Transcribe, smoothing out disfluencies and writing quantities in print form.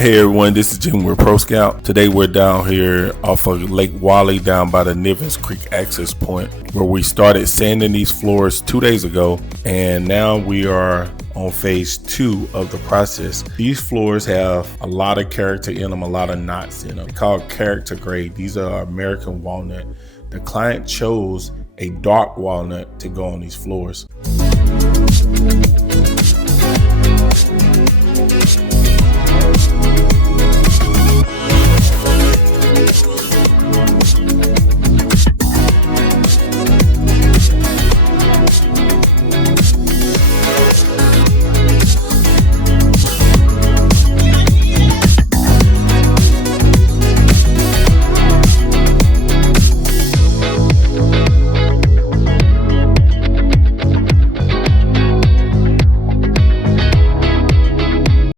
Hey everyone, this is Jim with ProScout. Today we're down here off of Lake Wylie down by the Nivens Creek access point where we started sanding these floors 2 days ago, and now we are on phase 2 of the process. These floors have a lot of character in them, a lot of knots in them. They're called character grade. These are American walnut. The client chose a dark walnut to go on these floors.